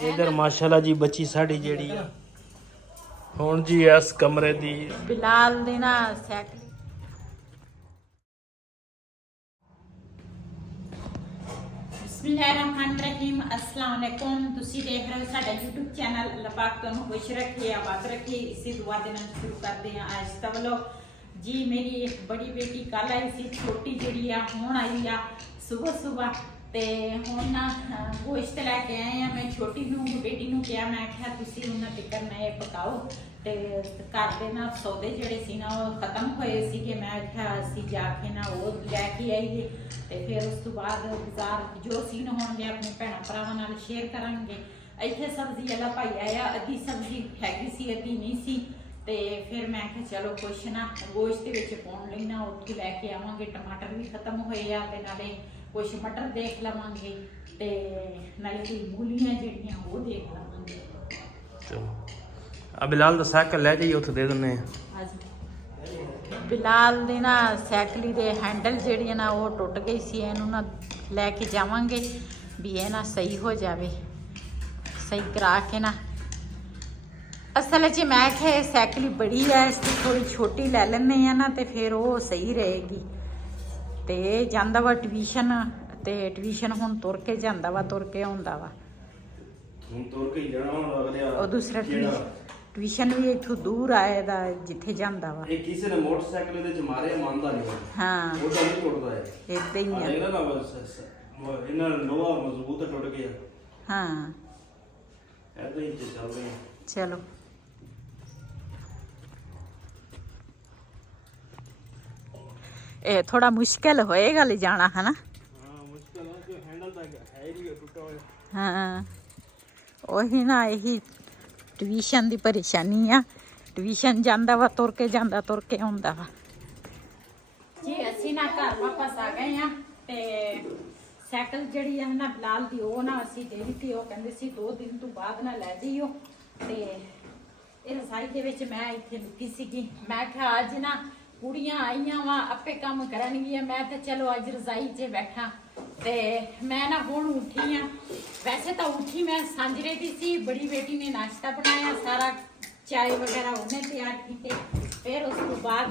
इधर माशाल्लाह जी बच्ची साड़ी जेड़ी है हुण जी इस कमरे दी बिलाल दे ना साइकिल बिस्मिल्लाहिर्रहमानिर्रहीम अस्सलाम वालेकुम तुसी देख रहे हो साडा YouTube चैनल अल्लाह पाक तुहानू खुश रखे आबाद रखे इसी दुआ दे नाल शुरू करते हैं आज दा व्लॉग जी। मेरी एक बड़ी बेटी कल आई सी, छोटी जिहड़ी आ हुण आई आ सुबह सुबह ते हुण ना गोश्त लैके आए हैं। मैं छोटी नूं बेटी नूं कहा मैं आख्या तुसी उन्हां तिक्कर मैं पकाओ ते घर दे ना सौदे जिहड़े सी ना ओह खत्म होए सीगे। मैं आख्या असीं जाके ना ओह लैके आईए ते फिर उस तो बाद बाजार जो सीन होणगे अपने भैणां भरावां नाल शेयर करांगे। इत्थे सब्जी वाला भाई आया, अद्धी सब्जी हैगी सी अद्धी नहीं सी ते फिर मैं आख्या चलो कुछ ना गोश्त दे विच पाउण लई ना उत्थों लैके आवांगे। टमाटर भी खत्म होए आ ते नाले कुछ मटर देख लवांगे ते नाले कोई मूलियां जिहड़ियां ओह देख लवांगे। चलो आ बिलाल दा साइकिल ले जाइए उत्थे दे दिन्ने बिलाल दे ना साइकिल दे हैंडल जिहड़ी ना ओह टुट गई सी, इहनूं ना लैके जावांगे भी ये ना सही हो जावे। सही करा के ना असल च मैं आख्या साइकिल बड़ी है इसकी थोड़ी छोटी ले लेने ना तो फिर वो सही रहेगी। तो जांदा वा ट्यूशन ते ट्यूशन हुण तुर के जांदा वा तुर के आउंदा वा और दूसरा ट्यूशन भी इथों दूर आए दा जिथे जांदा वा। एक किसी ने मोटरसाइकिल दे च मारे मानदा नहीं हाँ ओदा नहीं टुटदा है इदां ही है ना बस इना लोहा मजबूत टुट गया। हाँ ऐसे ही चल रही है। चलो ये थोड़ा मुश्किल होएगा ले जाना है ना। हां मुश्किल है कि हैंडल तक है ही टूटा हुआ। हाँ वही ना यही ट्यूशन की परेशानी आ। ट्यूशन जांदा वा तुर के जांदा तुर के आउंदा वा जी। असी ना घर वापस आ गए हैं ते साइकिल जिहड़ी है ना बिलाल दी ओह ना असी दे दित्ती। ओह कहंदे सी 2 दिन तो बाद ना लै जाइयो ते इह रसाई दे विच मैं इत्थे लुकी सीगी। मैं आख्या अज ना कुड़ियां आईयां वा आपे काम करनगियां। मैं तो चलो अज रजाई च बैठा ते मैं ना हुण उठी हाँ। वैसे तो उठी मैं सांजरे दी सी। बड़ी बेटी ने नाश्ता बनाया सारा चाय वगैरह उन्हें तैयार कीते। फिर उस तो बाद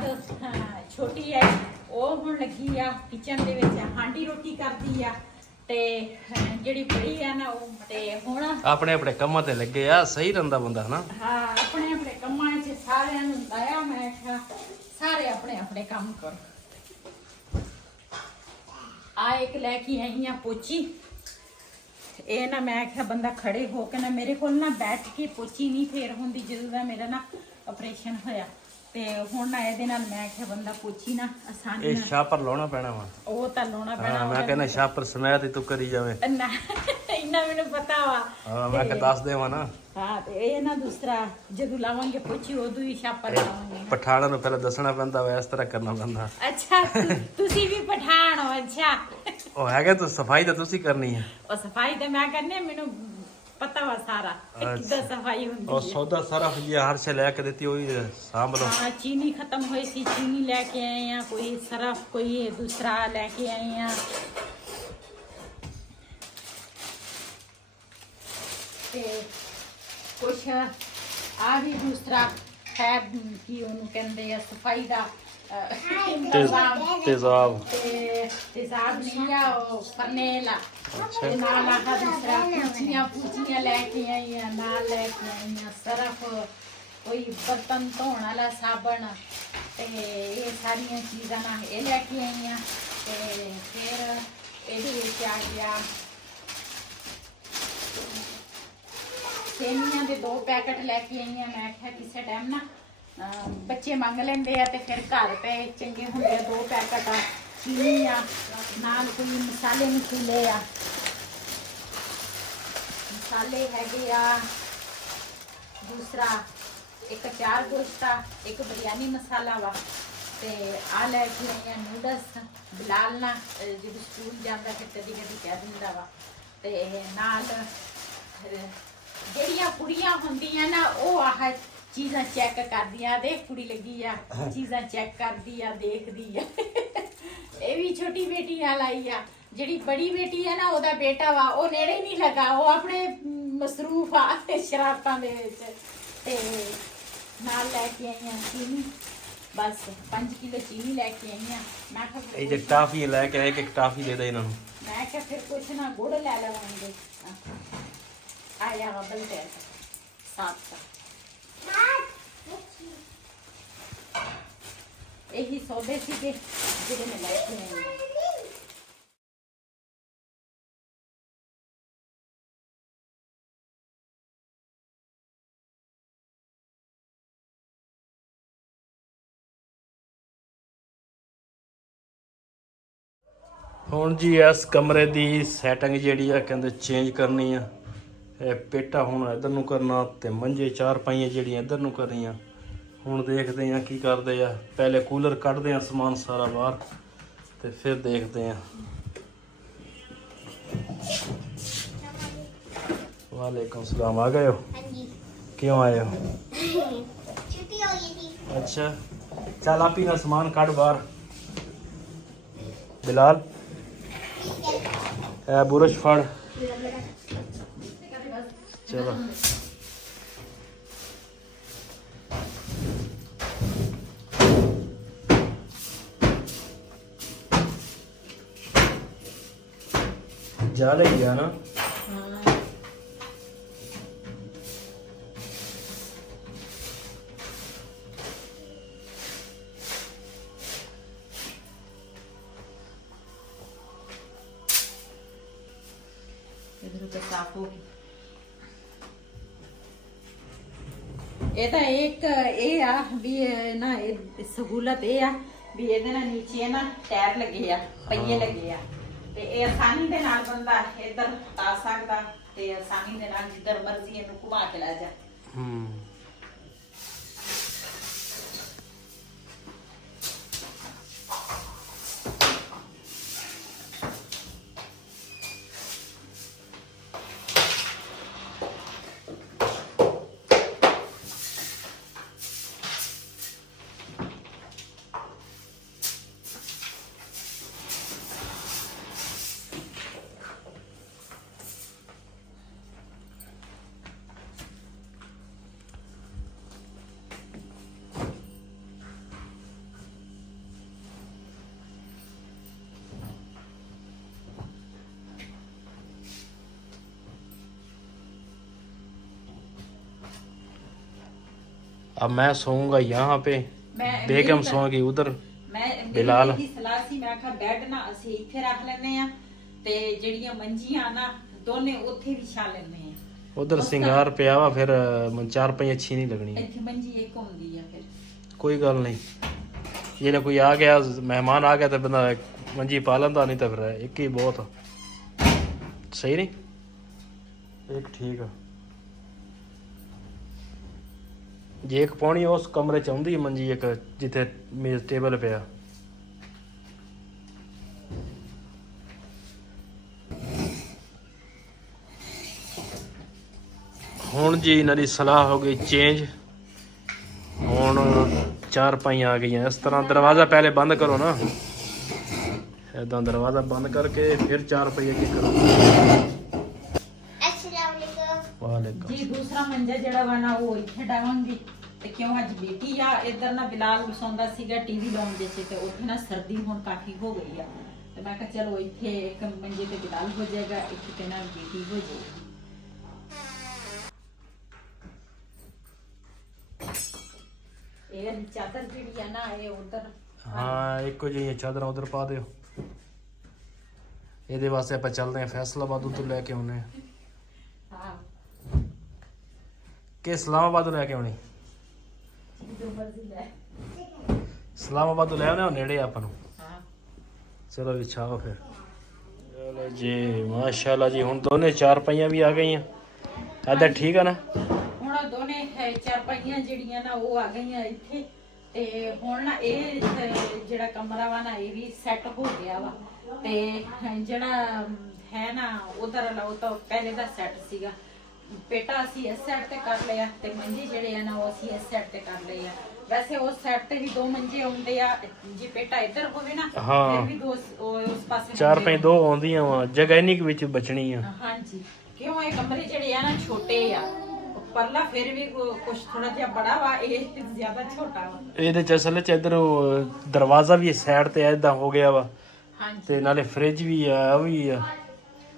छोटी है वो हुण लगी आ किचन दे विच हांडी रोटी करदी आ ते जिहड़ी बड़ी है ना वो ते हुण अपने अपने कामां ते लगे आ। सही रंदा बंदा है ना। हाँ अपने अपने कामां च सारियां नूं लाया। मैं आख्या सारे अपने अपने काम करो। आ एक लैके आई हाँ पोची। ये ना मैं आख्या बंदा खड़े हो के ना मेरे को ना बैठ के पोची नहीं फेर होंदी जदों दा मेरा ना ऑपरेशन होया ते हुण ना इहदे नाल मैं आख्या बंदा पोची ना आसानी ਇਹ ਸ਼ਾਪਰ ਲਾਉਣਾ ਪੈਣਾ ਵਾ। ਉਹ ਤਾਂ ਲਾਉਣਾ ਪੈਣਾ। ਮੈਂ ਕਹਿੰਦਾ ਸ਼ਾਪਰ ਸਮੈਤ ਹੀ ਤੂੰ ਕਰੀ ਜਾਵੇਂ ਨਾ ਇੰਨਾ ਮੈਨੂੰ ਪਤਾ ਵਾ। ਹਾਂ ਮੈਂ ਕਿ ਦੱਸ ਦੇਵਾਂ ਨਾ। ਹਾਂ ਤੇ ਇਹ ਨਾ ਦੂਸਰਾ ਜਦੋਂ ਲਾਵਾਂਗੇ ਪੁੱਛੀ ਉਦੋਂ ਹੀ ਛਾਪਾ ਲਾਵਾਂਗੇ। ਪਠਾਣਾ ਨੂੰ ਪਹਿਲਾਂ ਦੱਸਣਾ ਪੈਂਦਾ ਵਾ, ਇਸ ਤਰ੍ਹਾਂ ਕਰਨਾ ਪੈਂਦਾ। ਅੱਛਾ ਤੁਸੀਂ ਵੀ ਪਠਾਣ ਹੋ? ਅੱਛਾ ਉਹ ਹੈਗਾ ਤੂੰ ਸਫਾਈ ਤਾਂ ਤੁਸੀਂ ਕਰਨੀ ਹੈ। ਉਹ ਸਫਾਈ ਤੇ ਮੈਂ ਕਰਨੀ ਮੈਨੂੰ ਪਤਾ ਵਾ ਸਾਰਾ ਕਿੱਦਾਂ ਸਫਾਈ ਹੁੰਦੀ ਉਹ ਹੈ। ਸੌਦਾ ਸਾਰਾ ਜੀ ਹਰ ਸ਼ੈ ਲੈ ਕੇ ਦਿੱਤੀ ਉਹੀ ਸਾਂਭ ਲਓ। हाँ चीनी खत्म हुई सी, चीनी लेके आए हैं। कोई सरफ कोई दूसरा लेके आए हैं ते कुछ आ भी दूसरा है कि उन्होंने कहते हैं सफाई का तेजाब तेजाब नहीं है वो फनेला ते नाल आह दूसरा पूचियां लेके आई हैं नाल लेके आई हैं सरफ कोई बर्तन धोने वाला साबन ते ये सारियां चीज़ां ना ये लेके आई हैं ते फिर ये आ गया सेवियां के 2 पैकेट लेके आई हैं। मैं आख्या किसी टाइम ना बच्चे मंग लेंदे आ ते फिर घर पे चंगे होंदे 2 पैकेट आ चीनी आ नाल कोई मसाले मसूले आ मसाले हैगे आ दूसरा एक 4 गोश्त आ एक बिरयानी मसाला वा ते आ लैके आई हैं नूडल्स। बिलाल ना जो स्कूल जाता फिर कदी कदी कह दिंदा वा ते नाल ਜਿਹੜੀਆਂ ਕੁੜੀਆਂ ਹੁੰਦੀਆਂ ਨਾ ਉਹ ਆਹ ਚੀਜ਼ਾਂ ਚੈੱਕ ਕਰਦੀਆਂ। ਦੇਖ ਕੁੜੀ ਲੱਗੀ ਆ ਚੀਜ਼ਾਂ ਚੈੱਕ ਕਰਦੀ ਆ ਦੇਖਦੀ ਆ। ਇਹ ਵੀ ਛੋਟੀ ਬੇਟੀ ਨਾਲ ਆਈ ਆ। ਜਿਹੜੀ ਬੜੀ ਬੇਟੀ ਆ ਨਾ ਉਹਦਾ ਬੇਟਾ ਵਾ ਉਹ ਨੇੜੇ ਨਹੀਂ ਲੱਗਾ। ਉਹ ਆਪਣੇ ਮਸਰੂਫ ਆ ਤੇ ਸ਼ਰਾਰਤਾਂ ਦੇ ਵਿੱਚ ਤੇ ਨਾਲ ਲੈ ਕੇ ਆਈ ਆ ਚੀਨੀ ਬਸ 5 ਕਿਲੋ ਚੀਨੀ ਲੈ ਕੇ ਆਈ ਆ ਮੈਂ ਕਿਹਾ ਇਹ ਜੇ ਟਾਫੀ ਲੈ ਕੇ ਆਏ, ਇੱਕ ਟਾਫੀ ਦੇ ਦੇ ਇਹਨਾਂ ਨੂੰ। ਮੈਂ ਕਿਹਾ ਫਿਰ ਕੁਛ ਨਾ ਗੁੜ ਲੈ ਲਵਾਂਗੇ ਆਇਆ ਬਬਲ ਤੇ ਸਾਥ ਇਹੀ ਸੌਦੇ ਸੀਗੇ ਜਿਹੜੇ ਮੈਂ ਲੈ ਕੇ ਆਈ ਹਾਂ। ਹੁਣ ਜੀ ਇਸ ਕਮਰੇ ਦੀ ਸੈਟਿੰਗ ਜਿਹੜੀ ਆ ਕਹਿੰਦੇ ਚੇਂਜ ਕਰਨੀ ਆ। ਇਹ ਪੇਟਾ ਹੁਣ ਇੱਧਰ ਨੂੰ ਕਰਨਾ ਤੇ ਮੰਜੇ ਚਾਰ ਪਾਈਆਂ ਜਿਹੜੀਆਂ ਇੱਧਰ ਨੂੰ ਕਰਨੀਆਂ। ਹੁਣ ਦੇਖਦੇ ਆ ਕੀ ਕਰਦੇ ਆ। ਪਹਿਲੇ ਕੂਲਰ ਕੱਢਦੇ ਆ ਸਮਾਨ ਸਾਰਾ ਬਾਹਰ ਤੇ ਫਿਰ ਦੇਖਦੇ ਆ। वालेकुम सलाम। आ गए हो? हाँ जी। क्यों आए हो? छुट्टी हो गई थी। अच्छा चल आप ही ना सामान काट बाहर। बिलाल बुरश फड़। चलो जा ले गया ना। इधर तो साफ होगी। ਇਹ ਤਾਂ ਇੱਕ ਇਹ ਆ ਵੀ ਨਾ ਇਹ ਸਹੂਲਤ ਇਹ ਆ ਵੀ ਇਹਦੇ ਨਾਲ ਨੀਚੇ ਨਾ ਟਾਇਰ ਲੱਗੇ ਆ, ਪਹੀਏ ਲੱਗੇ ਆ ਤੇ ਇਹ ਆਸਾਨੀ ਦੇ ਨਾਲ ਬੰਦਾ ਇੱਧਰ ਆ ਸਕਦਾ ਤੇ ਆਸਾਨੀ ਦੇ ਨਾਲ ਜਿੱਧਰ ਮਰਜ਼ੀ ਇਹਨੂੰ ਘੁਮਾ ਕੇ ਲੈ ਜਾ। अब मैं सोऊंगा यहाँ पे, बेगम सोएगी उधर। ਬਿਲਾਲ ਦੀ ਸਲਾਹ ਸੀ ਮੈਂ ਕਿਹਾ ਬੈੱਡ ਨਾ ਅਸੀਂ ਇੱਥੇ ਰੱਖ ਲੈਨੇ ਆ ਤੇ ਜਿਹੜੀਆਂ ਮੰਜੀਆਂ ਨਾ ਦੋਨੇ ਉੱਥੇ ਵਿਛਾ ਲੈਨੇ ਆ। उधर सिंगार पे आवा फिर चार पाई अच्छी नहीं लगनी। ਇੱਥੇ ਮੰਜੀ ਇੱਕ ਹੁੰਦੀ ਆ ਫਿਰ कोई गल नहीं, जे कोई आ गया मेहमान आ गया तो बंदा मंजी पा लेंदा, नहीं तो फिर एक ही बहुत सही नहीं एक ठीक है। जे एक पानी उस कमरे च आउंदी मंजी एक जिथे मेज टेबल पिया। ਹੁਣ ਜੀ ਇਹਨਾਂ ਦੀ ਸਲਾਹ ਹੋ ਗਈ ਚੇਂਜ। ਹੁਣ ਚਾਰ ਪਾਈਆਂ ਆ ਗਈਆਂ। ਇਸ ਤਰ੍ਹਾਂ ਦਰਵਾਜ਼ਾ ਪਹਿਲੇ ਬੰਦ ਕਰੋ ਨਾ, ਇਦਾਂ ਦਰਵਾਜ਼ਾ ਬੰਦ ਕਰਕੇ ਫਿਰ ਚਾਰ ਪਈਏ ਕੀ ਕਰੋ। ਵਾਲੇਕੁਮ ਜੀ ਦੂਸਰਾ ਮੰਜਾ ਜਿਹੜਾ ਵਾ ਨਾ ਉਹ ਇੱਥੇ ਡਾਵਾਂਗੀ ਤੇ ਕਿਉਂ ਅੱਜ ਬੇਟੀ ਆ ਇੱਧਰ ਨਾ ਬਿਲਾਲ ਸੌਂਦਾ ਸੀਗਾ ਟੀਵੀ ਲਾਉਂਦੇ ਸੀ ਤੇ ਉੱਥੇ ਨਾ ਸਰਦੀ ਹੁਣ ਕਾਫੀ ਹੋ ਗਈ ਆ ਤੇ ਮੈਂ ਕਿਹਾ ਚਲੋ ਇੱਥੇ ਇੱਕ ਮੰਜੇ ਤੇ ਬਿਲਾਲ ਹੋ ਜਾਏਗਾ, ਇੱਕ ਤੇ ਨਾਲ ਬੇਟੀ ਹੋ ਜਾਏਗੀ। ਇਹ ਚਾਦਰ ਜਿਹੜੀ ਆ ਨਾ ਇਹ ਉਧਰ ਹਾਂ ਇੱਕੋ ਜਿਹੀ ਚਾਦਰਾਂ ਉਧਰ ਪਾ ਦਿਓ। ਇਹਦੇ ਵਾਸਤੇ ਆਪਾਂ ਚੱਲਦੇ ਹਾਂ ਫੈਸਲਾਬਾਦ, ਉਧਰ ਲੈ ਕੇ ਆਉਣੇ ਹਾਂ ਕਿ ਇਸਲਾਮਾਬਾਦ ਲੈ ਕੇ ਆਉਣੀ। ਜੋ ਮਰਜ਼ੀ ਲੈ ਇਸਲਾਮਾਬਾਦ ਲੈ ਆਉਣੇ ਨੇੜੇ ਆਪਾਂ ਨੂੰ। ਹਾਂ ਚਲੋ ਵਿਛਾਓ ਫਿਰ। ਚਲੋ ਜੀ ਮਾਸ਼ਾਅੱਲਾ ਜੀ ਹੁਣ ਦੋਨੇ ਚਾਰ ਪਈਆਂ ਵੀ ਆ ਗਈਆਂ। ਇੱਧਰ ਠੀਕ ਆ ਨਾ। ਹੁਣ ਦੋਨੇ ਚਾਰ ਪਾਈਆਂ ਜਿਹੜੀਆਂ ਨਾ ਉਹ ਆ ਗਈਆਂ ਇੱਥੇ ਤੇ ਹੁਣ ਨਾ ਇਹ ਜਿਹੜਾ ਕਮਰਾ ਵਾ ਨਾ ਇਹ ਵੀ ਸੈੱਟ ਹੋ ਗਿਆ ਵਾ ਤੇ ਜਿਹੜਾ ਹੈ ਨਾ ਉਧਰ ਉਹ ਤਾਂ ਪਹਿਲੇ ਦਾ ਸੈੱਟ ਸੀਗਾ। ਪੇਟਾ ਅਸੀਂ ਇਸ ਸਾਈਡ ਤੇ ਕਰ ਲਿਆ ਤੇ ਮੰਜੇ ਜਿਹੜੇ ਆ ਨਾ ਉਹ ਅਸੀਂ ਇਸ ਸਾਈਡ ਤੇ ਕਰ ਲਏ ਆ। ਵੈਸੇ ਉਸ ਸਾਈਡ ਤੇ ਵੀ ਦੋ ਮੰਜੇ ਆਉਂਦੇ ਆ, ਜੇ ਪੇਟਾ ਇੱਧਰ ਹੋਵੇ ਨਾ ਫਿਰ ਵੀ ਦੋ ਉਸ ਪਾਸੇ ਚਾਰ ਪਈ ਦੋ ਆਉਂਦੀਆਂ ਵਾ, ਜਗ੍ਹਾ ਇੰਨੀ ਕੁ ਵਿੱਚ ਬਚਣੀ ਆ। ਹਾਂਜੀ ਕਿਉਂ ਇਹ ਕਮਰੇ ਜਿਹੜੇ ਆ ਨਾ ਛੋਟੇ ਆ ਪਰਲਾ ਫਿਰ ਵੀ ਕੁਝ ਥੋੜਾ ਜਿਹਾ ਬੜਾ ਵਾ, ਇਹ ਜ਼ਿਆਦਾ ਛੋਟਾ ਵਾ। ਇਹਦੇ ਚ ਅਸਲ ਚ ਇਧਰ ਦਰਵਾਜ਼ਾ ਵੀ ਸਾਈਡ ਤੇ ਇਦਾਂ ਹੋ ਗਿਆ ਵਾ ਹਾਂਜੀ ਤੇ ਨਾਲੇ ਫ੍ਰਿਜ ਵੀ ਆ, ਉਹ ਵੀ ਆ।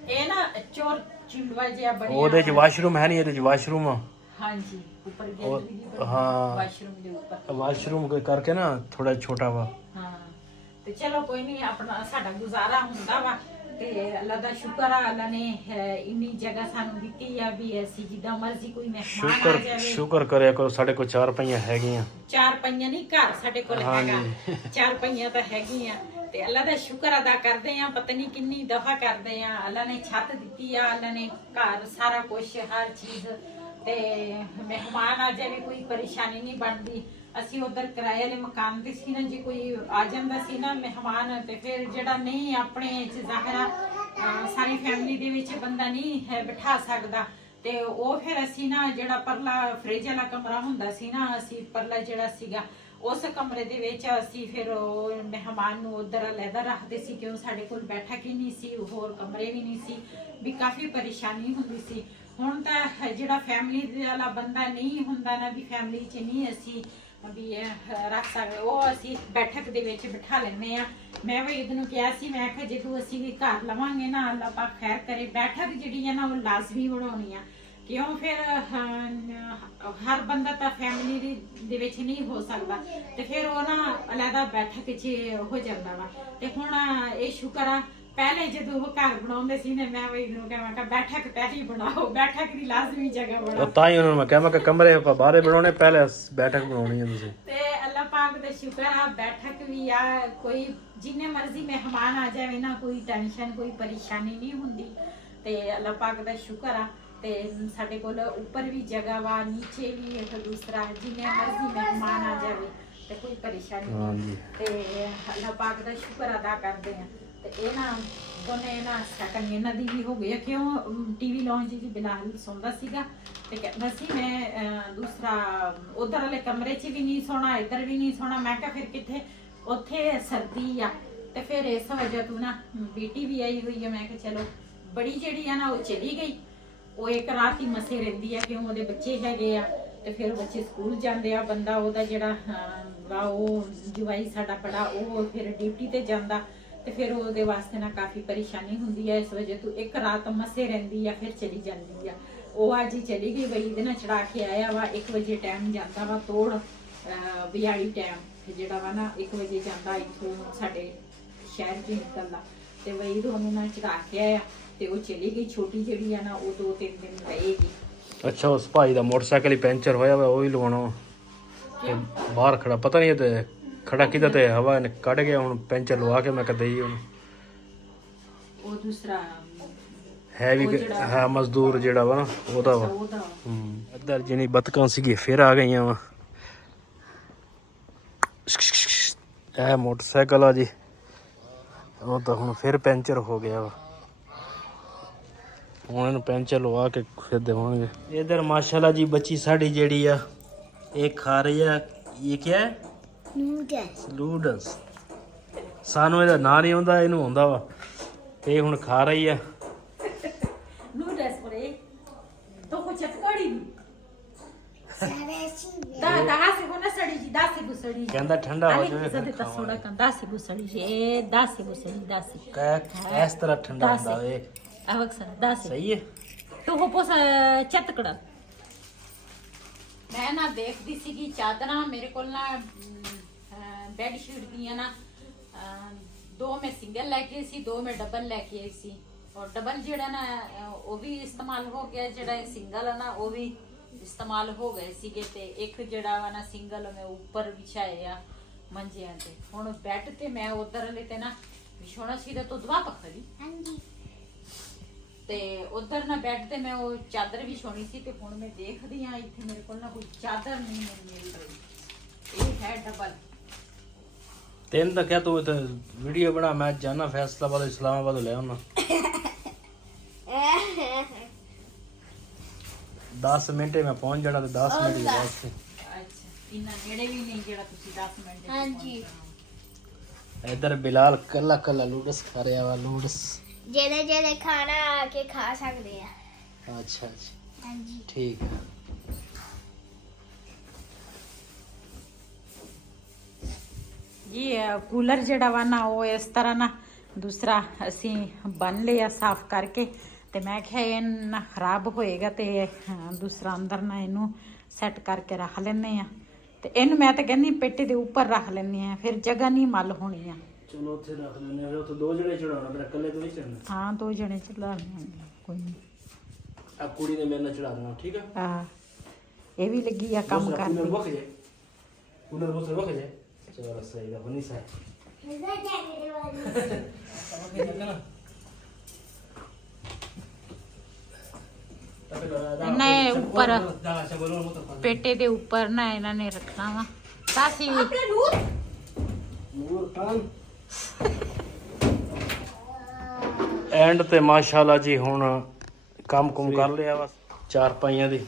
ਇਹ ਨਾ ਚੋਰ ਚਿੰਬਾ ਜਿਹਾ ਬਣਿਆ। ਉਹਦੇ ਚ ਵਾਸ਼ਰੂਮ ਹੈ ਨਹੀਂ, ਇਹਦੇ ਚ ਵਾਸ਼ਰੂਮ ਆ। ਹਾਂਜੀ ਉੱਪਰ ਗੈਲਰੀ ਦੀ ਬਣੀ ਹਾਂ। ਵਾਸ਼ਰੂਮ ਦੇ ਉੱਪਰ ਵਾਸ਼ਰੂਮ ਕਰਕੇ ਨਾ ਥੋੜਾ ਛੋਟਾ ਵਾ। ਹਾਂ ਤੇ ਚਲੋ ਕੋਈ ਨਹੀਂ, ਆਪਣਾ ਸਾਡਾ ਗੁਜ਼ਾਰਾ ਹੁੰਦਾ ਵਾ ਤੇ ਅੱਲਾ ਦਾ ਸ਼ੁਕਰ ਆ, ਅੱਲਾ ਨੇ ਇੰਨੀ ਜਗ੍ਹਾ ਸਾਨੂੰ ਦਿੱਤੀ ਆ ਵੀ ਅਸੀਂ ਜਿੱਦਾਂ ਮਰਜ਼ੀ ਕੋਈ ਮਹਿਮਾਨ ਆ ਜਾਵੇ। ਸ਼ੁਕਰ ਕਰਿਆ ਕਰੋ, ਸਾਡੇ ਕੋਲ 4 ਪਈਆਂ ਹੈਗੀਆਂ। 4 ਪਈਆਂ ਨਹੀਂ ਘਰ ਸਾਡੇ ਕੋਲ ਹੈਗਾ, 4 ਪਈਆਂ ਤਾਂ ਹੈਗੀਆਂ ਤੇ ਅੱਲਾ ਦਾ ਸ਼ੁਕਰ ਅਦਾ ਕਰਦੇ ਆ। ਪਤਾ ਨਹੀਂ ਕਿੰਨੀ ਦਫਾ ਕਰਦੇ ਆ। ਅੱਲਾ ਨੇ ਛੱਤ ਦਿੱਤੀ ਆ, ਅੱਲਾ ਨੇ ਘਰ ਸਾਰਾ ਕੁਝ ਹਰ ਚੀਜ਼, ਤੇ ਮਹਿਮਾਨ ਆ ਜਾਵੇ ਕੋਈ ਪਰੇਸ਼ਾਨੀ ਨਹੀਂ ਬਣਦੀ। ਅਸੀਂ ਉਧਰ ਕਿਰਾਏ ਵਾਲੇ ਮਕਾਨ ਤੇ ਸੀ ਨਾ, ਜੇ ਕੋਈ ਆ ਜਾਂਦਾ ਸੀ ਨਾ ਮਹਿਮਾਨ ਤੇ ਫਿਰ ਜਿਹੜਾ ਨਹੀਂ ਆਪਣੇ ਚ ਜ਼ਾਹਰਾ ਸਾਰੀ ਫੈਮਿਲੀ ਦੇ ਵਿੱਚ ਬੰਦਾ ਨਹੀਂ ਹੈ ਬਿਠਾ ਸਕਦਾ ਤੇ ਉਹ ਫਿਰ ਅਸੀਂ ਨਾ ਜਿਹੜਾ ਪਰਲਾ ਫ੍ਰਿਜ ਵਾਲਾ ਕਮਰਾ ਹੁੰਦਾ ਸੀ ਨਾ, ਅਸੀਂ ਪਰਲਾ ਜਿਹੜਾ ਸੀਗਾ ਉਸ ਕਮਰੇ ਦੇ ਵਿੱਚ ਅਸੀਂ ਫਿਰ ਉਹ ਮਹਿਮਾਨ ਨੂੰ ਉਧਰ ਅਲੱਗਾ ਰੱਖਦੇ ਸੀ ਕਿਉਂ ਸਾਡੇ ਕੋਲ ਬੈਠਕ ਹੀ ਨਹੀਂ ਸੀ, ਹੋਰ ਕਮਰੇ ਵੀ ਨਹੀਂ ਸੀ, ਵੀ ਕਾਫੀ ਪਰੇਸ਼ਾਨੀ ਹੁੰਦੀ ਸੀ। ਹੁਣ ਤਾਂ ਜਿਹੜਾ ਫੈਮਿਲੀ ਵਾਲਾ ਬੰਦਾ ਨਹੀਂ ਹੁੰਦਾ ਨਾ, ਵੀ ਫੈਮਿਲੀ 'ਚ ਨਹੀਂ ਅਸੀਂ ਵੀ ਰੱਖ ਸਕਦੇ, ਉਹ ਅਸੀਂ ਬੈਠਕ ਦੇ ਵਿੱਚ ਬਿਠਾ ਲੈਂਦੇ ਆ। ਮੈਂ ਵੀ ਇਹਨੂੰ ਕਿਹਾ ਸੀ, ਮੈਂ ਕਿਹਾ ਜਦੋਂ ਅਸੀਂ ਵੀ ਘਰ ਲਵਾਂਗੇ ਨਾ ਅੱਲਾਹ ਪਾਕ ਖੈਰ ਕਰੇ, ਬੈਠਕ ਜਿਹੜੀ ਹੈ ਨਾ ਉਹ ਲਾਜ਼ਮੀ ਬਣਾਉਣੀ ਆ। ਕਿਉਂ ਫਿਰ ਹਰ ਬੰਦਾ ਤਾਂ ਫੈਮਿਲੀ ਦੇ ਵਿੱਚ ਨਹੀਂ ਹੋ ਸਕਦਾ ਤੇ ਫਿਰ ਉਹ ਨਾ ਅਲੱਗਾ ਬੈਠਕ 'ਚ ਹੋ ਜਾਂਦਾ ਵਾ। ਤੇ ਹੁਣ ਇਹ ਸ਼ੁਕਰ ਆ, ਪਹਿਲੇ ਜਦੋਂ ਉਹ ਘਰ ਬਣਾਉਂਦੇ ਸੀ ਨੇ ਮੈਂ ਵੀ ਇਹਨੂੰ ਕਿਹਾ ਬੈਠਕ ਪਹਿਲੀ ਬਣਾਓ, ਬੈਠਕ ਦੀ ਲਾਜ਼ਮੀ ਜਗ੍ਹਾ ਬਣਾਓ। ਤਾਂ ਹੀ ਉਹਨਾਂ ਨੂੰ ਮੈਂ ਕਿਹਾ ਮੈਂ ਕਿ ਕਮਰੇ ਆਪਾਂ ਬਾਹਰੇ ਬਣਾਉਣੇ, ਪਹਿਲੇ ਬੈਠਕ ਬਣਾਉਣੀ ਹੈ ਤੁਸੀਂ। ਤੇ ਅੱਲਾਹ ਪਾਕ ਦਾ ਸ਼ੁਕਰ ਆ, ਬੈਠਕ ਵੀ ਆ, ਕੋਈ ਜਿੰਨੇ ਮਰਜ਼ੀ ਮਹਿਮਾਨ ਆ ਜਾਵੇ ਨਾ, ਕੋਈ ਟੈਨਸ਼ਨ ਕੋਈ ਪਰੇਸ਼ਾਨੀ ਨਹੀਂ ਹੁੰਦੀ ਤੇ ਅੱਲਾਹ ਪਾਕ ਦਾ ਸ਼ੁਕਰ ਆ। ਤੇ ਸਾਡੇ ਕੋਲ ਉੱਪਰ ਵੀ ਜਗ੍ਹਾ ਵਾ, ਨੀਚੇ ਵੀ ਇੱਕ ਦੂਸਰਾ, ਜਿੰਨੇ ਮਰਜ਼ੀ ਮਹਿਮਾਨ ਆ ਜਾਵੇ ਤੇ ਕੋਈ ਪਰੇਸ਼ਾਨੀ ਨਹੀਂ ਤੇ ਅੱਲਾਹ ਪਾਕ ਦਾ ਸ਼ੁਕਰ ਅਦਾ ਕਰਦੇ ਆ। ਤੇ ਇਹ ਨਾ ਦੋਨੇ ਨਾ ਸੈਟਿੰਗ ਇਹਨਾਂ ਦੀ ਵੀ ਹੋ ਗਈ ਆ। ਕਿਉਂ ਟੀਵੀ ਲੌਂਜ ਜੀ ਬਿਲਾਲ ਸੌਂਦਾ ਸੀਗਾ ਤੇ ਕਹਿੰਦਾ ਸੀ ਮੈਂ ਦੂਸਰਾ ਉਧਰ ਵਾਲੇ ਕਮਰੇ 'ਚ ਵੀ ਨਹੀਂ ਸੌਣਾ, ਇੱਧਰ ਵੀ ਨਹੀਂ ਸੌਣਾ। ਮੈਂ ਕਿਹਾ ਫਿਰ ਕਿੱਥੇ, ਉੱਥੇ ਸਰਦੀ ਆ ਤੇ ਫਿਰ ਇਸ ਵਜ੍ਹਾ ਤੋਂ ਨਾ ਬੇਟੀ ਵੀ ਆਈ ਹੋਈ ਆ। ਮੈਂ ਕਿਹਾ ਚਲੋ ਬੜੀ ਜਿਹੜੀ ਆ ਨਾ ਉਹ ਚਲੀ ਗਈ, ਉਹ ਇੱਕ ਰਾਤ ਹੀ ਮਸੇ ਰਹਿੰਦੀ ਆ ਕਿਉਂ ਉਹਦੇ ਬੱਚੇ ਹੈਗੇ ਆ ਤੇ ਫਿਰ ਬੱਚੇ ਸਕੂਲ ਜਾਂਦੇ ਆ। ਬੰਦਾ ਉਹਦਾ ਜਿਹੜਾ ਵਾ ਉਹ ਜਵਾਈ ਸਾਡਾ ਬੜਾ ਉਹ ਫਿਰ ਡਿਊਟੀ ਤੇ ਜਾਂਦਾ ਤੇ ਫਿਰ ਉਹਦੇ ਵਾਸਤੇ ਨਾ ਕਾਫੀ ਪਰੇਸ਼ਾਨੀ ਹੁੰਦੀ ਹੈ। ਇਸ ਵਜ੍ਹਾ ਤੋਂ ਇੱਕ ਰਾਤ ਮਸੇ ਰਹਿੰਦੀ ਆ ਫਿਰ ਚਲੀ ਜਾਂਦੀ ਆ। ਉਹ ਅੱਜ ਹੀ ਚਲੀ ਗਈ ਬਈ, ਇਹਦੇ ਨਾਲ ਚੜਾ ਕੇ ਆਇਆ ਵਾ। 1 ਵਜੇ ਟਾਈਮ ਜਾਂਦਾ ਵਾ ਤੋੜ ਬਿਆੜੀ ਟਾਈਮ ਜਿਹੜਾ ਵਾ ਨਾ 1 ਵਜੇ ਜਾਂਦਾ ਇੱਥੋਂ ਸਾਡੇ ਸ਼ਹਿਰ 'ਚ ਨਿਕਲਦਾ ਤੇ ਬਈ ਉਹਨੂੰ ਨਾਲ ਚੜਾ ਕੇ ਆਇਆ ਤੇ ਉਹ ਚਲੀ ਗਈ। ਛੋਟੀ ਜਿਹੜੀ ਆ ਨਾ ਉਹ 2-3 ਦਿਨ ਰਹੇਗੀ। ਅੱਛਾ, ਉਸ ਭਾਈ ਦਾ ਮੋਟਰਸਾਈਕਲ ਹੀ ਪੈਂਚਰ ਹੋਇਆ ਵਾ, ਉਹ ਹੀ ਲਵਾਉਣਾ ਤੇ ਬਾਹਰ ਖੜਾ, ਪਤਾ ਨਹੀਂ ਤੇ ਖੜਾ ਕਿਦਾ ਤੇ ਹਵਾ ਨੇ ਕੱਢ ਗਿਆ, ਹੁਣ ਪੈਂਚਰ ਲਵਾ ਕੇ ਮੈਂ ਕਹ ਦਈ ਉਹਨੂੰ। ਉਹ ਦੂਸਰਾ ਹੈ ਵੀ ਹਾਂ ਮਜ਼ਦੂਰ ਜਿਹੜਾ ਵਾ ਨਾ ਉਹਦਾ ਵਾ। ਇੱਧਰ ਜਿਹਨੀ ਬਤਕਾਂ ਸੀਗੀ ਫਿਰ ਆ ਗਈਆਂ ਵਾ। ਇਹ ਮੋਟਰਸਾਈਕਲ ਆ ਜੀ, ਉਹ ਤਾਂ ਹੁਣ ਫਿਰ ਪੈਂਚਰ ਹੋ ਗਿਆ ਵਾ। ਹੁਣ ਇਹਨੂੰ ਪੈਂਚਰ ਲਵਾ ਕੇ ਫਿਰ ਦੇਵਾਂਗੇ। ਇਧਰ ਮਾਸ਼ਾਅੱਲਾ ਜੀ ਬੱਚੀ ਸਾਡੀ ਜਿਹੜੀ ਆ ਇਹ ਖਾ ਰਹੀ ਆ, ਇਹ ਕੀ ਹੈ? ਨੂਡਲਸ। ਸਾਨੂੰ ਇਹਦਾ ਨਾਂ ਨਹੀਂ ਆਉਂਦਾ, ਇਹਨੂੰ ਆਉਂਦਾ ਵਾ ਤੇ ਇਹ ਹੁਣ ਖਾ ਰਹੀ ਆ। ਨੂਡਲਸ ਪਰੇ तो कुछ चटकड़ी दासी को ना सड़ी जी, दासी को सड़ी ਕਹਿੰਦਾ ਠੰਡਾ ਹੋ ਜਾਵੇ जदे त सोडा का दासी को सड़ी जी, ए दासी को सड़ी दासी ਕਹਿ ਇਸ ਤਰ੍ਹਾਂ ਠੰਡਾ ਹੁੰਦਾ ਵੇ। आवक सर दासी ਸਹੀ ਹੈ। तो वो पोस चटकड़ा मैं ना देखदी सी कि चादरां मेरे कोल ना बेड शीट दी ना 2 मैं सिंगल लेके आई सी, 2 मैं डबल लेके आई सी। और डबल जेड़ा ना वो भी इस्तेमाल हो गया, जेड़ा सिंगल है ना वो भी इस्तेमाल हो गए सीगे ते एक जेड़ा वा ना सिंगल मैं ऊपर बिछाए आ मंजियां ते। हुण बेड ते मैं उधर ले ते ना विछोना सी तो दवा पखड़ी हां जी ते उधर ना बेड ते मैं वो चादर विछोनी सी ते हुण मैं देखदी हां इत्थे मेरे कोल ना कोई चादर नहीं मिल रही। ये है डबल। ਤੈਨੂੰ ਤਾਂ ਕਿਹਾ ਤੂੰ ਇੱਥੇ ਵੀਡੀਓ ਬਣਾ, ਮੈਂ ਜਾਣਾ ਫੈਸਲਾਬਾਦ ਇਸਲਾਮਾਬਾਦ ਲੈ ਆਉਣਾ। 10 ਮਿੰਟ ਮੈਂ ਪਹੁੰਚ ਜਾਣਾ ਤੇ 10 ਮਿੰਟ ਬਾਅਦ ਸੇ। ਅੱਛਾ ਇੰਨਾ ਨੇੜੇ ਵੀ ਨਹੀਂ ਜਿਹੜਾ ਤੁਸੀਂ 10 ਮਿੰਟ ਦੇ। ਹਾਂਜੀ ਇਧਰ ਬਿਲਾਲ ਕੱਲਾ ਕੱਲਾ ਨੂਡਲਸ ਖਾ ਰਿਹਾ ਵਾ। ਨੂਡਲਸ ਜਿਹੜੇ ਜਿਹੜੇ ਖਾਣਾ ਆ ਕੇ ਖਾ ਸਕਦੇ ਆ। ਅੱਛਾ ਅੱਛਾ हाँ जी ਠੀਕ ਹੈ। ਜੀ ਕੂਲਰ ਜਿਹੜਾ ਵਾ ਨਾ ਉਹ ਇਸ ਤਰ੍ਹਾਂ ਨਾ ਦੂਸਰਾ ਅਸੀਂ ਬੰਨ ਲਿਆ ਸਾਫ਼ ਕਰਕੇ ਤੇ ਮੈਂ ਕਿਹਾ ਇਹ ਨਾ ਖਰਾਬ ਹੋਏਗਾ ਤੇ ਦੂਸਰਾ ਅੰਦਰ ਨਾ ਇਹਨੂੰ ਸੈੱਟ ਕਰਕੇ ਰੱਖ ਲੈਂਦੇ ਆ ਤੇ ਇਹਨੂੰ ਮੈਂ ਤਾਂ ਕਹਿੰਦੀ ਪੇਟੀ ਦੇ ਉੱਪਰ ਰੱਖ ਲੈਂਦੇ ਆ ਫਿਰ ਜਗ੍ਹਾ ਨਹੀਂ ਮੱਲ ਹੋਣੀ ਆ। ਚਲੋ ਉੱਥੇ ਰੱਖ ਲੈਣੇ ਆ, ਉੱਥੇ 2 ਜਣੇ ਚੜਾਉਣਾ, ਮੇਰਾ ਇਕੱਲੇ ਤੋਂ ਨਹੀਂ ਚੜਨਾ। ਹਾਂ 2 ਜਣੇ ਚਲਾ ਲੈਣਗੇ ਕੋਈ ਨਹੀਂ। ਆ ਕੁੜੀ ਨੇ ਮੇਰੇ ਨਾਲ ਚੜਾ ਦੇਣਾ, ਠੀਕ ਆ। ਆ ਇਹ ਵੀ ਲੱਗੀ ਆ ਕੰਮ ਕੂਲਰ ਕਰਦੀ। ਵਖ ਜੇ, ਕੂਲਰ ਬਸ ਵਖ ਜੇ। ਚਲੋ ਸਹੀ ਦਾ ਬਣੀ ਸਾਈ मजा जाने वाली ਇਹਨਾਂ ਇਹ ਉੱਪਰ ਪੇਟੇ ਦੇ ਉੱਪਰ ਨਾ ਇਹਨਾਂ ਨੇ ਰੱਖਣਾ ਵਾ ਸਾਸੀ ਐਂਡ ਤੇ ਮਾਸ਼ਾਅੱਲਾ ਜੀ ਹੁਣ ਕੰਮ ਕੁਮ ਕਰ ਲਿਆ ਵਾ 4 ਪਾਈਆਂ ਦੀ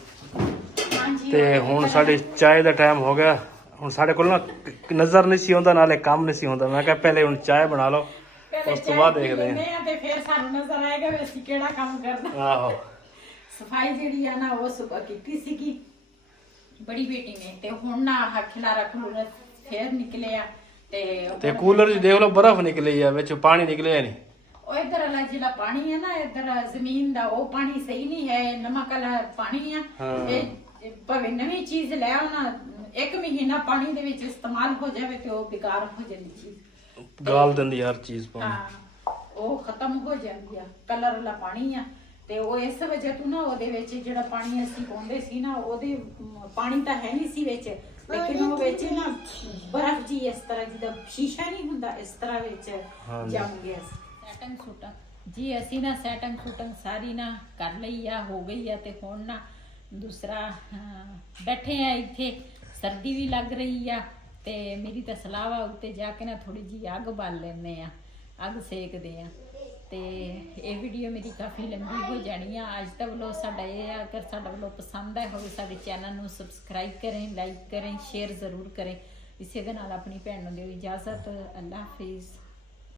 ਤੇ ਹੁਣ ਸਾਡੀ ਚਾਹ ਦਾ ਟਾਈਮ ਹੋ ਗਿਆ। ਹੁਣ ਸਾਡੇ ਕੋਲ ਨਾ ਨਜ਼ਰ ਨਹੀਂ ਸੀ ਆਉਂਦਾ ਨਾਲੇ ਕੰਮ ਨਹੀਂ ਸੀ ਹੁੰਦਾ। ਮੈਂ ਕਿਹਾ ਪਹਿਲੇ ਹੁਣ ਚਾਹ ਬਣਾ ਲਓ ਉਸ ਤੋਂ ਬਾਅਦ ਦੇਖਦੇ ਹਾਂ ਤੇ ਫਿਰ ਸਾਨੂੰ ਨਜ਼ਰ ਆਏਗਾ ਵੀ ਅਸੀਂ ਕਿਹੜਾ ਕੰਮ ਕਰਨਾ। ਆਹੋ ਸਫਾਈ ਜਿਹੜੀ ਆ ਨਾ ਉਹ ਸੁਬਾ ਕੀਤੀ ਸੀਗੀ ਬੜੀ ਬੇਟੀ ਨੇ ਤੇ ਹੁਣ ਨਾ ਖਿਲਾਰਾ ਖਲੂਰਾ ਫੇਰ ਨਿਕਲਿਆ ਤੇ ਕੂਲਰ 'ਚ ਦੇਖ ਲਓ ਬਰਫ਼ ਨਿਕਲੀ ਆ, ਵਿੱਚ ਪਾਣੀ ਨਿਕਲਿਆ ਨਹੀਂ। ਉਹ ਇਧਰ ਵਾਲਾ ਜਿਹੜਾ ਪਾਣੀ ਹੈ ਨਾ ਇਧਰ ਜ਼ਮੀਨ ਦਾ ਉਹ ਪਾਣੀ ਸਹੀ ਨਹੀਂ ਹੈ, ਨਮਕ ਵਾਲਾ ਪਾਣੀ ਆ। ਇਹ ਭਾਵੇਂ ਨਵੀਂ ਚੀਜ਼ ਲੈ ਆਓ ਨਾ 1 ਮਹੀਨਾ ਪਾਣੀ ਦੇ ਵਿੱਚ ਇਸਤੇਮਾਲ ਹੋ ਜਾਵੇ ਤੇ ਉਹ ਬੇਕਾਰ ਹੋ ਜਾਂਦੀ ਚੀਜ਼, ਗਾਲ ਦਿੰਦੀ ਹਰ ਚੀਜ਼ ਪਾਣੀ। ਹਾਂ ਉਹ ਖਤਮ ਹੋ ਜਾਂਦੀ ਆ। ਕਲਰ ਵਾਲਾ ਪਾਣੀ ਆ ਤੇ ਉਹ ਇਸ ਵਜ੍ਹਾ ਤੋਂ ਨਾ ਉਹਦੇ ਵਿੱਚ ਜਿਹੜਾ ਪਾਣੀ ਅਸੀਂ ਪਾਉਂਦੇ ਸੀ ਨਾ ਉਹਦੇ ਪਾਣੀ ਤਾਂ ਹੈ ਨਹੀਂ ਸੀ ਵਿੱਚ, ਲੇਕਿਨ ਉਹ ਵਿੱਚ ਨਾ ਬਰਫ਼ ਜੀ ਇਸ ਤਰ੍ਹਾਂ ਜਿੱਦਾਂ ਸ਼ੀਸ਼ਾ ਨਹੀਂ ਹੁੰਦਾ ਇਸ ਤਰ੍ਹਾਂ ਵਿੱਚ ਜੰਮ ਗਿਆ ਸੀ। ਸੈਟਿੰਗ ਸੂਟਾਂ ਜੀ ਅਸੀਂ ਨਾ ਸੈਟਿੰਗ ਸੂਟਿੰਗ ਸਾਰੀ ਨਾ ਕਰ ਲਈ ਆ, ਹੋ ਗਈ ਆ ਤੇ ਹੁਣ ਨਾ ਦੂਸਰਾ ਬੈਠੇ ਆ ਇੱਥੇ, ਸਰਦੀ ਵੀ ਲੱਗ ਰਹੀ ਆ ਤੇ ਮੇਰੀ ਤਾਂ ਸਲਾਹ ਵਾ ਉੱਤੇ ਜਾ ਕੇ ਨਾ ਥੋੜੀ ਜੀ ਅੱਗ ਬਾਲ ਲੈਂਦੇ ਆ, ਅੱਗ ਸੇਕਦੇ ਆ। ਤੇ ਇਹ ਵੀਡੀਓ ਮੇਰੀ ਕਾਫੀ ਲੰਬੀ ਹੋ ਜਾਣੀ ਆ। ਅੱਜ ਦਾ ਵਲੋਗ ਸਾਡਾ ਇਹ ਆ, ਅਗਰ ਸਾਡਾ ਵਲੋਗ ਪਸੰਦ ਆਇਆ ਹੋਵੇ ਸਾਡੇ ਚੈਨਲ ਨੂੰ ਸਬਸਕ੍ਰਾਈਬ ਕरें, ਲਾਈਕ ਕरें, ਸ਼ੇਅਰ ਜ਼ਰੂਰ ਕरें। ਇਸੇ ਦੇ ਨਾਲ ਆਪਣੀ ਭੈਣ ਨੂੰ ਦਿਓ ਇਜਾਜ਼ਤ। ਅੱਲਾ ਹਾਫਿਜ਼।